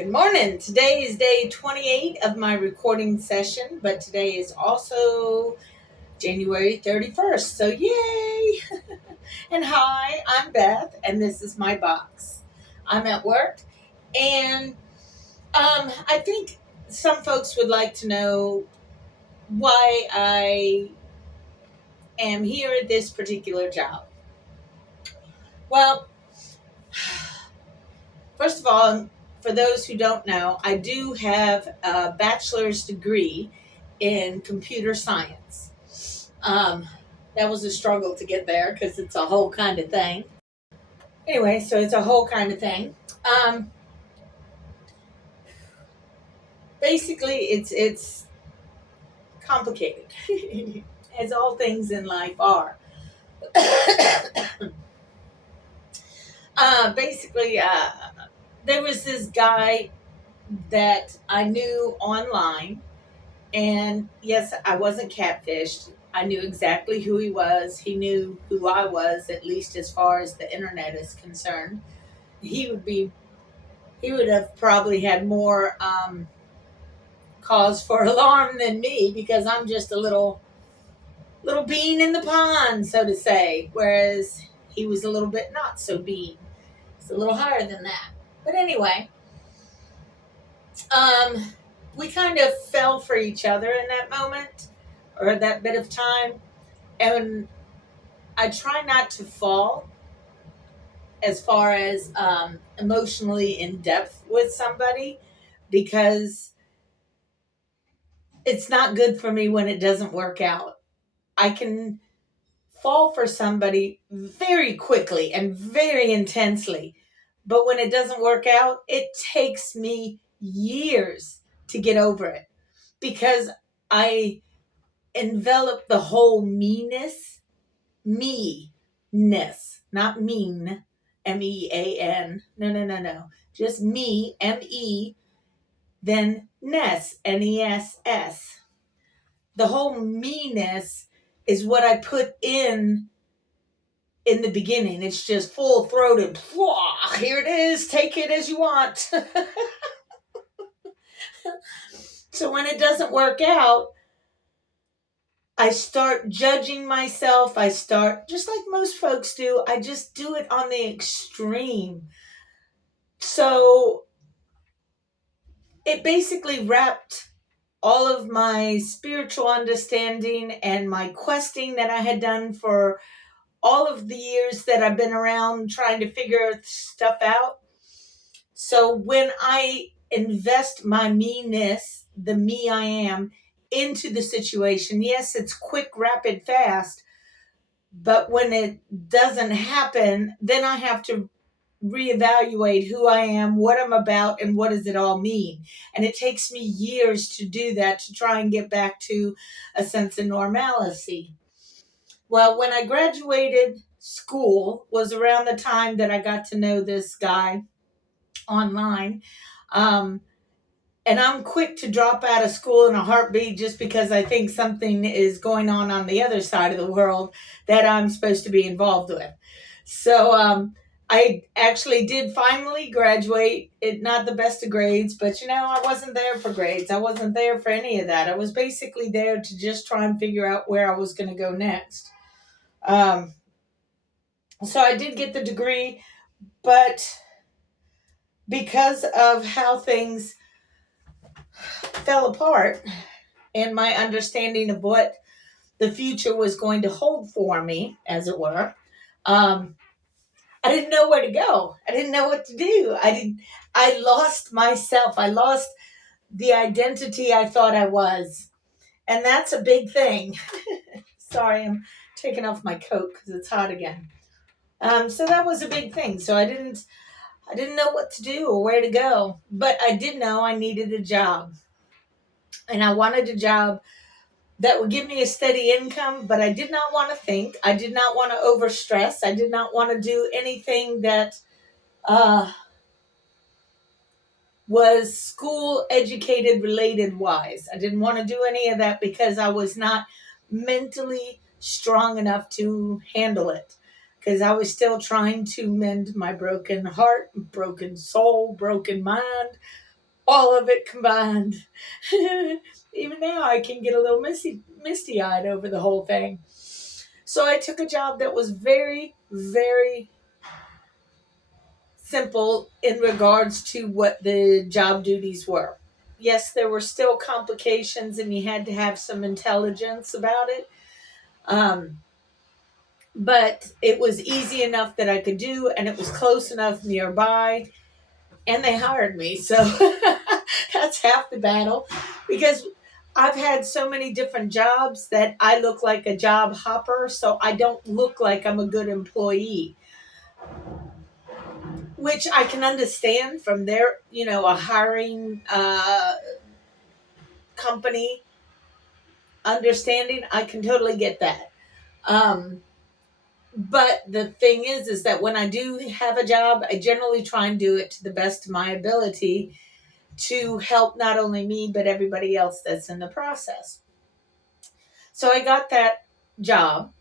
Good morning. Today is day 28 of my recording session, but today is also January 31st. So, yay! And hi, I'm Beth, and this is my box. I'm at work, and I think some folks would like to know why I am here at this particular job. Well, first of all, for those who don't know, I do have a bachelor's degree in computer science. That was a struggle to get there because it's a whole kind of thing. Anyway, so it's a whole kind of thing. Um, Basically, it's complicated, as all things in life are. Basically, there was this guy that I knew online. And yes, I wasn't catfished. I knew exactly who he was. He knew who I was, at least as far as the internet is concerned. He would be, he would have probably had more cause for alarm than me because I'm just a little bean in the pond, so to say. Whereas he was a little bit not so bean. It's a little higher than that. But anyway, um, we kind of fell for each other in that moment or that bit of time. And I try not to fall as far as emotionally in depth with somebody because it's not good for me when it doesn't work out. I can fall for somebody very quickly and very intensely, but when it doesn't work out, it takes me years to get over it because I envelop the whole me-ness, not mean, MEAN. No, no, no, no. Just me, ME, then ness, NESS. The whole me-ness is what I put in the beginning. It's just full throated. Here it is. Take it as you want. So when it doesn't work out, I start judging myself. I start, just like most folks do, I just do it on the extreme. So it basically wrapped all of my spiritual understanding and my questing that I had done for all of the years that I've been around trying to figure stuff out. So when I invest my me-ness, the me I am, into the situation, yes, it's quick, rapid, fast. But when it doesn't happen, then I have to reevaluate who I am, what I'm about, and what does it all mean. And it takes me years to do that, to try and get back to a sense of normalcy. Well, when I graduated school was around the time that I got to know this guy online. Um, and I'm quick to drop out of school in a heartbeat just because I think something is going on the other side of the world that I'm supposed to be involved with. So I actually did finally graduate. Not the best of grades, but I wasn't there for grades. I wasn't there for any of that. I was basically there to just try and figure out where I was going to go next. Um, so I did get the degree, but because of how things fell apart and my understanding of what the future was going to hold for me, as it were, um, I didn't know where to go. I didn't know what to do. I lost myself. I lost the identity I thought I was. And that's a big thing. Sorry, I'm taking off my coat because it's hot again. So that was a big thing. So I didn't know what to do or where to go, but I did know I needed a job. And I wanted a job that would give me a steady income, but I did not want to think. I did not want to overstress. I did not want to do anything that was school educated related wise. I didn't want to do any of that because I was not mentally strong enough to handle it. Because I was still trying to mend my broken heart, broken soul, broken mind, all of it combined. Even now, I can get a little misty eyed over the whole thing. So I took a job that was very, very simple in regards to what the job duties were. Yes, there were still complications and you had to have some intelligence about it. But it was easy enough that I could do, and it was close enough nearby, and they hired me. So that's half the battle, because I've had so many different jobs that I look like a job hopper, so I don't look like I'm a good employee, which I can understand from their, a hiring company understanding. I can totally get that. Um, but the thing is that when I do have a job, I generally try and do it to the best of my ability to help not only me, but everybody else that's in the process. So I got that job.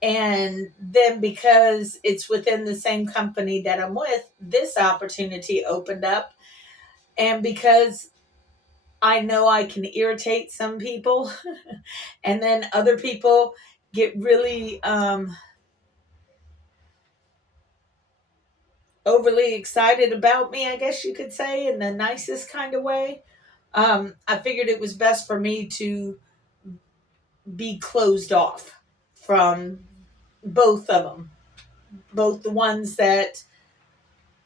And then because it's within the same company that I'm with, this opportunity opened up. And because I know I can irritate some people, and then other people get really overly excited about me, I guess you could say, in the nicest kind of way. I figured it was best for me to be closed off from both of them, both the ones that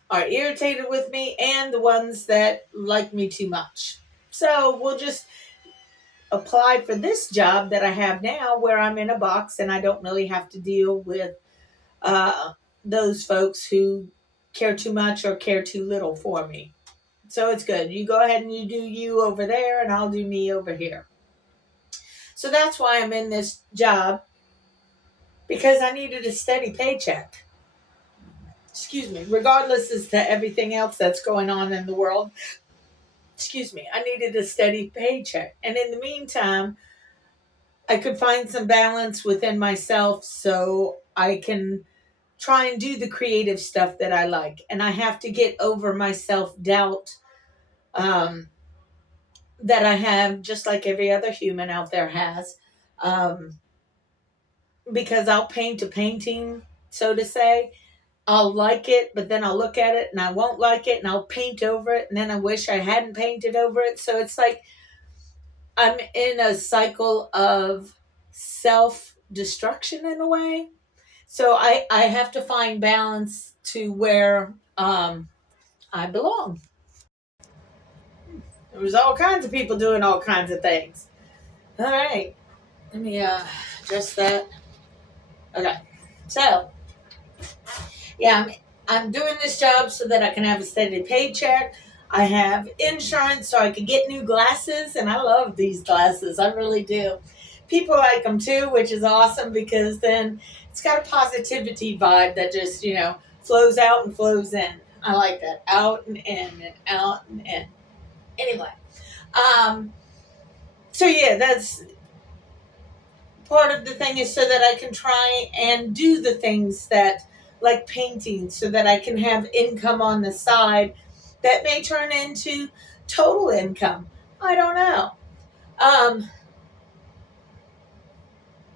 are irritated with me and the ones that like me too much. So we'll just apply for this job that I have now, where I'm in a box and I don't really have to deal with uh, those folks who care too much or care too little for me. So it's good. You go ahead and you do you over there, and I'll do me over here. So that's why I'm in this job, because I needed a steady paycheck. Excuse me. Regardless as to everything else that's going on in the world, excuse me, I needed a steady paycheck. And in the meantime, I could find some balance within myself so I can try and do the creative stuff that I like. And I have to get over my self doubt that I have, just like every other human out there has. Um, because I'll paint a painting, so to say. I'll like it, but then I'll look at it and I won't like it, and I'll paint over it, and then I wish I hadn't painted over it. So it's like I'm in a cycle of self destruction in a way. So I have to find balance to where I belong. There was all kinds of people doing all kinds of things. All right, let me adjust that. Okay, so yeah, I'm doing this job so that I can have a steady paycheck. I have insurance so I can get new glasses, and I love these glasses. I really do. People like them too, which is awesome, because then it's got a positivity vibe that just, flows out and flows in. I like that. Out and in and out and in. Anyway, um, so yeah, that's part of the thing, is so that I can try and do the things that, like painting, so that I can have income on the side that may turn into total income. I don't know. Um,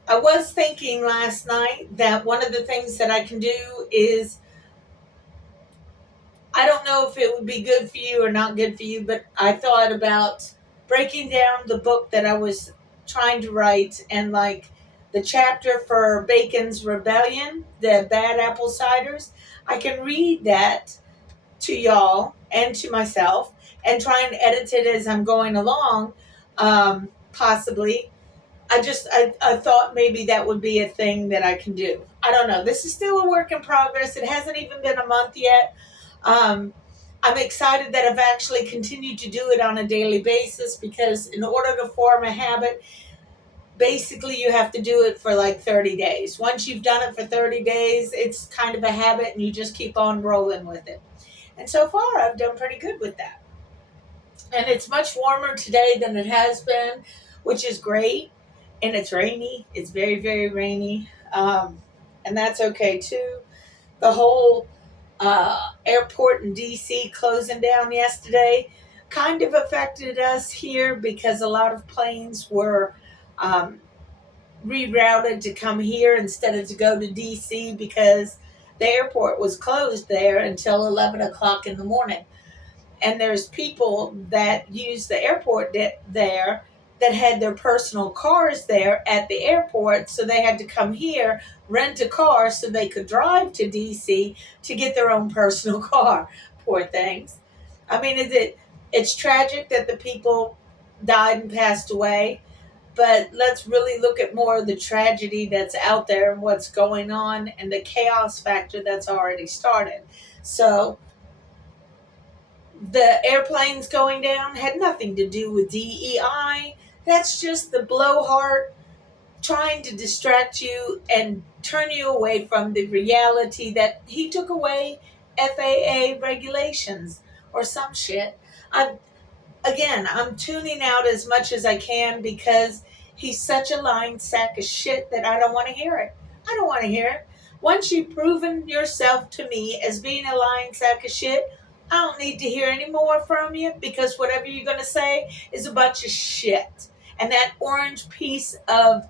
I was thinking last night that one of the things that I can do is, I don't know if it would be good for you or not good for you, but I thought about breaking down the book that I was trying to write, and like the chapter for Bacon's Rebellion, the bad apple ciders. I can read that to y'all and to myself and try and edit it as I'm going along, possibly. I thought maybe that would be a thing that I can do. I don't know. This is still a work in progress. It hasn't even been a month yet. Um, I'm excited that I've actually continued to do it on a daily basis, because in order to form a habit, basically you have to do it for like 30 days. Once you've done it for 30 days, it's kind of a habit, and you just keep on rolling with it. And so far, I've done pretty good with that. And it's much warmer today than it has been, which is great. And it's rainy. It's very, very rainy. And that's okay too. The whole airport in DC closing down yesterday. kind of affected us here because a lot of planes were um, rerouted to come here instead of to go to DC because the airport was closed there until 11 o'clock in the morning. And there's people that use the airport there that had their personal cars there at the airport, so they had to come here, rent a car so they could drive to DC to get their own personal car. Poor things. I mean, it's tragic that the people died and passed away, but let's really look at more of the tragedy that's out there and what's going on and the chaos factor that's already started. So the airplanes going down had nothing to do with DEI. That's just the blowhard trying to distract you and turn you away from the reality that he took away FAA regulations or some shit. I'm I'm tuning out as much as I can because he's such a lying sack of shit that I don't want to hear it. I don't want to hear it. Once you've proven yourself to me as being a lying sack of shit, I don't need to hear any more from you because whatever you're going to say is a bunch of shit. And that orange piece of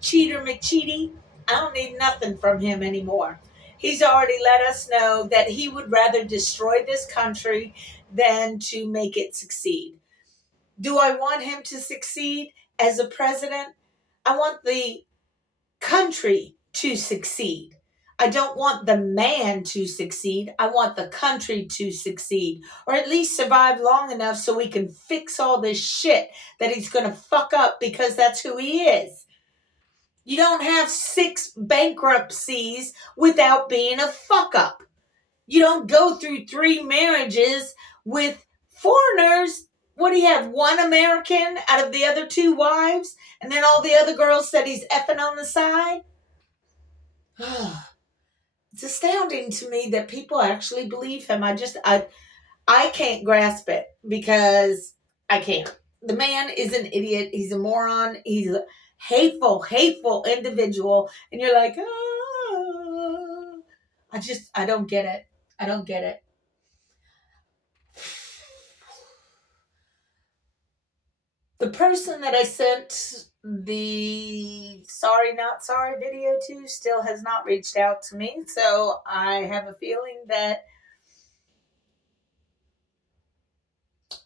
Cheater McCheaty, I don't need nothing from him anymore. He's already let us know that he would rather destroy this country than to make it succeed. Do I want him to succeed as a president? I want the country to succeed. I don't want the man to succeed. I want the country to succeed, or at least survive long enough so we can fix all this shit that he's going to fuck up because that's who he is. You don't have 6 bankruptcies without being a fuck up. You don't go through 3 marriages with foreigners. What do you have? 1 American out of the other 2 wives, and then all the other girls that he's effing on the side? It's astounding to me that people actually believe him. I can't grasp it because I can't. The man is an idiot. He's a moron. He's a hateful individual. And you're like, oh. I don't get it. I don't get it. The person that I sent the sorry not sorry video to still has not reached out to me. So I have a feeling that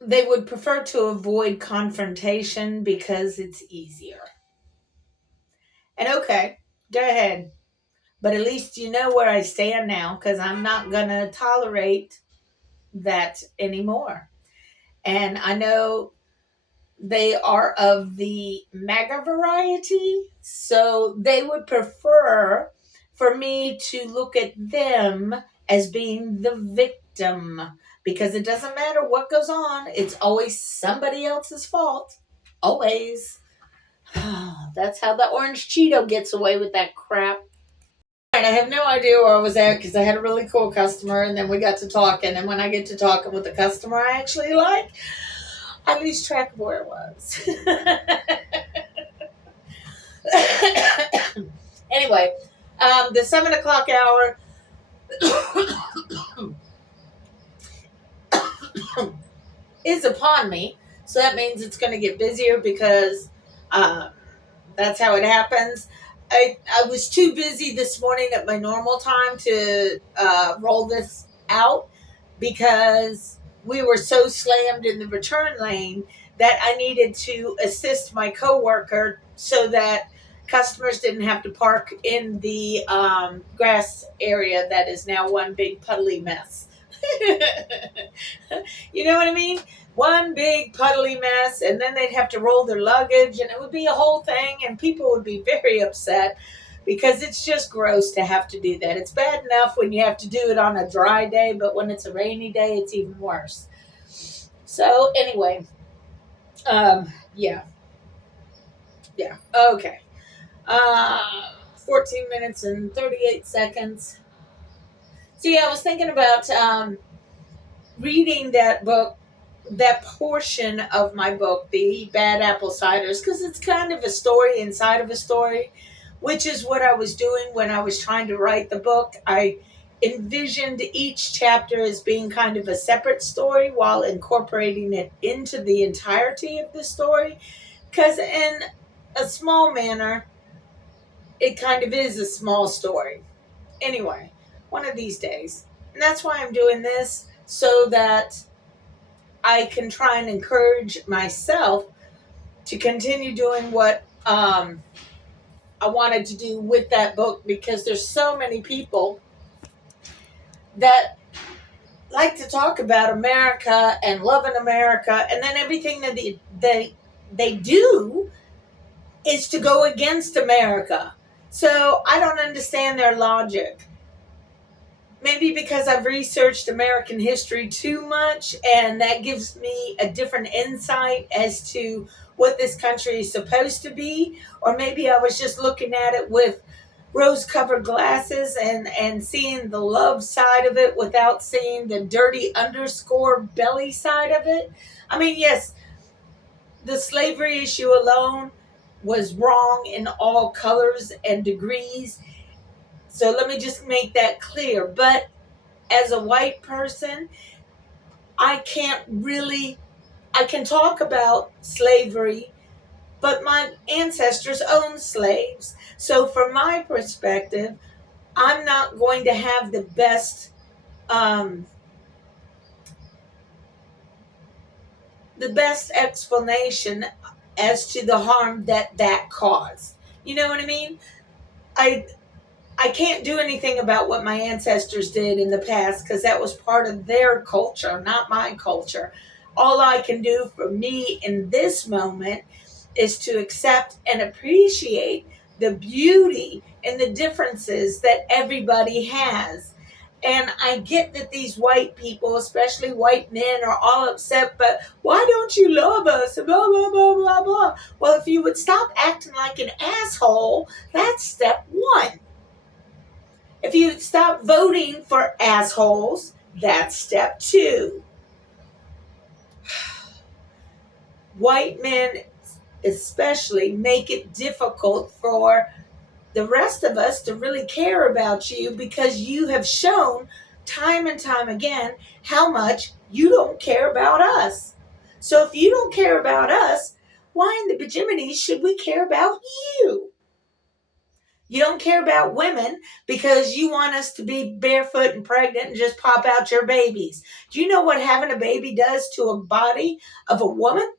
they would prefer to avoid confrontation because it's easier. And okay, go ahead. But at least you know where I stand now because I'm not going to tolerate that anymore. And I know they are of the MAGA variety, so they would prefer for me to look at them as being the victim because it doesn't matter what goes on, it's always somebody else's fault. Always. That's how the orange Cheeto gets away with that crap. I have no idea where I was at because I had a really cool customer and then we got to talking. And when I get to talking with the customer I actually like, I lose track of where it was. Anyway, the 7 o'clock hour is upon me. So that means it's going to get busier because that's how it happens. I was too busy this morning at my normal time to roll this out because we were so slammed in the return lane that I needed to assist my coworker so that customers didn't have to park in the grass area that is now one big puddly mess. You know what I mean? One big puddly mess, and then they'd have to roll their luggage, and it would be a whole thing, and people would be very upset because it's just gross to have to do that. It's bad enough when you have to do it on a dry day, but when it's a rainy day, it's even worse. So anyway, yeah, okay. 14 minutes and 38 seconds. So yeah, I was thinking about reading that book, that portion of my book, the Bad Apple Ciders, because it's kind of a story inside of a story, which is what I was doing when I was trying to write the book. I envisioned each chapter as being kind of a separate story while incorporating it into the entirety of the story. Because in a small manner, it kind of is a small story. Anyway, one of these days. And that's why I'm doing this, so that I can try and encourage myself to continue doing what I wanted to do with that book, because there's so many people that like to talk about America and loving America, and then everything that they do is to go against America. So I don't understand their logic. Maybe because I've researched American history too much, and that gives me a different insight as to what this country is supposed to be. Or maybe I was just looking at it with rose-covered glasses and seeing the love side of it without seeing the dirty underscore belly side of it. I mean, yes, the slavery issue alone was wrong in all colors and degrees. So let me just make that clear. But as a white person, I can talk about slavery, but my ancestors owned slaves. So from my perspective, I'm not going to have um, the best explanation as to the harm that caused. You know what I mean? I I can't do anything about what my ancestors did in the past, because that was part of their culture, not my culture. All I can do for me in this moment is to accept and appreciate the beauty and the differences that everybody has. And I get that these white people, especially white men, are all upset, but why don't you love us? Blah, blah, blah, blah, blah. Well, if you would stop acting like an asshole, that's step one. If you stop voting for assholes, that's step two. White men especially make it difficult for the rest of us to really care about you, because you have shown time and time again how much you don't care about us. So if you don't care about us, why in the bejiminy should we care about you? You don't care about women because you want us to be barefoot and pregnant and just pop out your babies. Do you know what having a baby does to a body of a woman?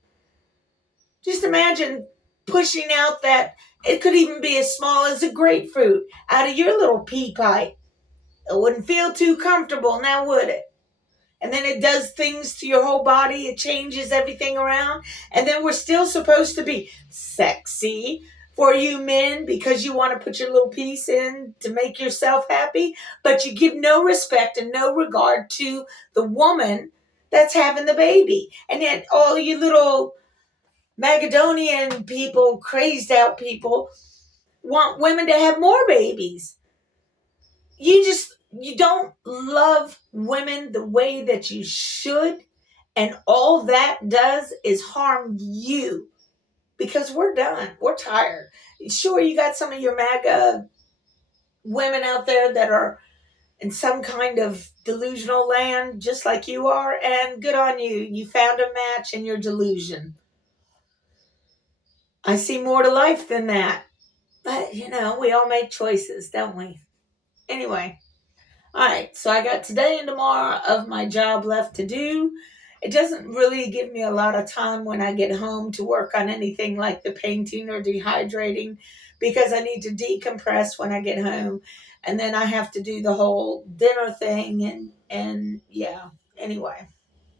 Just imagine pushing out that, it could even be as small as a grapefruit out of your little pea pipe. It wouldn't feel too comfortable now, would it? And then it does things to your whole body. It changes everything around. And then we're still supposed to be sexy for you men because you want to put your little piece in to make yourself happy. But you give no respect and no regard to the woman that's having the baby. And yet all you little Magadonian people, crazed out people, want women to have more babies. You don't love women the way that you should, and all that does is harm you, because we're done. We're tired. Sure, you got some of your MAGA women out there that are in some kind of delusional land just like you are, and good on you. You found a match in your delusion. I see more to life than that. But, we all make choices, don't we? Anyway. All right, so I got today and tomorrow of my job left to do. It doesn't really give me a lot of time when I get home to work on anything like the painting or dehydrating, because I need to decompress when I get home, and then I have to do the whole dinner thing and yeah. Anyway.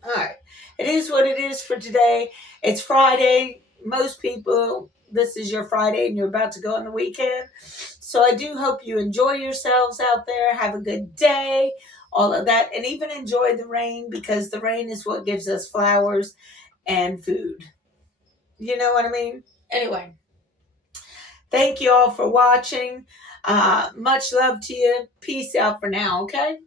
All right. It is what it is for today. It's Friday. Most people, this is your Friday and you're about to go on the weekend. So I do hope you enjoy yourselves out there. Have a good day, all of that. And even enjoy the rain, because the rain is what gives us flowers and food. You know what I mean? Anyway, thank you all for watching. Much love to you. Peace out for now, okay?